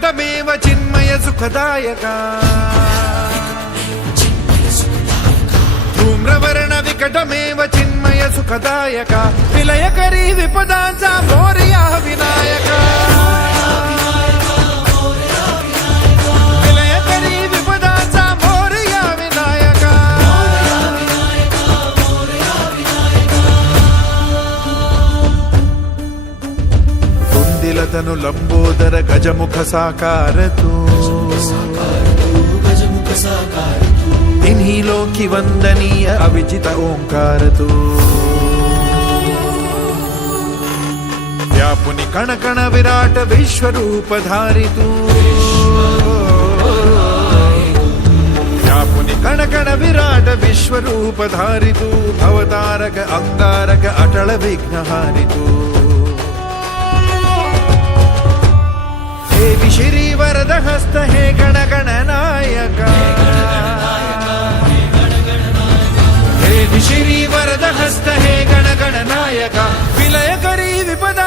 వెంకటమేవ చిన్మయ సుఖదాయక ధూమ్రవర్ణ వికటమేవ చిన్మయ సుఖదాయక విలయకరీ విపదాంస మోరయా వినాయకా ಭರತನು ಲಂಬೋದರ ಗಜಮುಖ ಸಾಕಾರತು ಲೋಕಿ ವಂದನೀಯ ಅಭಿಜಿತ ಓಂಕಾರ ವ್ಯಾಪು ಕಣಕಣ ವಿರ ವಿಶ್ವೂಪಾರಿತು ವ್ಯಾಪಿ ಕಣಕಣ ವಿಶ್ವರೂಪ ಧಾರಿತು ಅವತಾರಕ ಅಂಗಾರಕ ಅಟಳ ವಿಘ್ನ ಹಾರಿತು ಗದಹಸ್ತ ಹೇ ಗಣಗಣನಾಯಕ ಹೇ ವಿಶಿರಿ ವರದ ಹಸ್ತ ಹೇ ವಿಲಯ ಕರಿ ವಿಪದ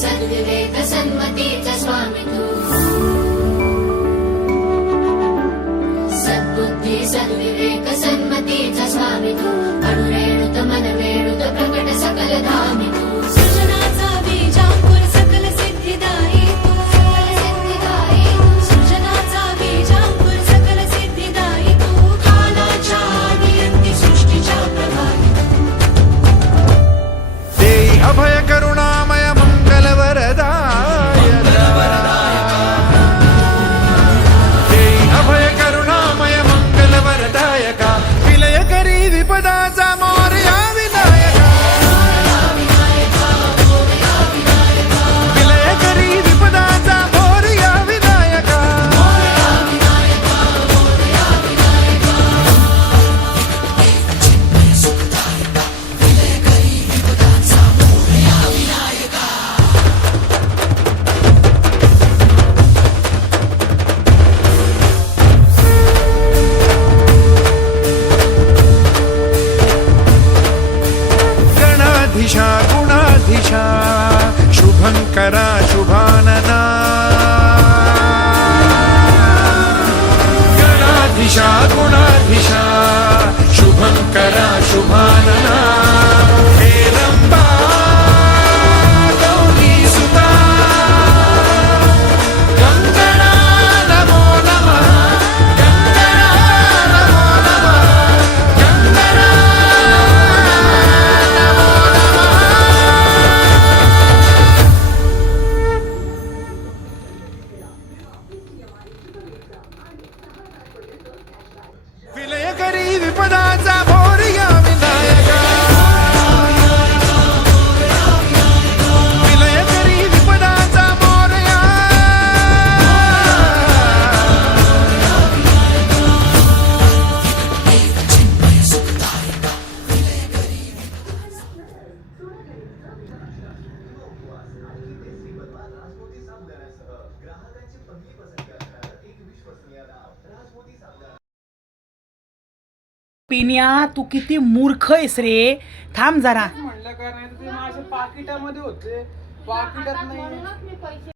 सद्विवेकसन्मती च स्वामितु सद्बुद्धि सद्विवेकसन्मते च स्वामितु मनवेणुत प्रकट शुभानना गणाधिशा गुणाधिशा Open eyes पिन्या तू किती मूर्ख आहेस रे थांब जरा म्हणलं कारण ते पाकिटामध्ये होते पाकिटात नाही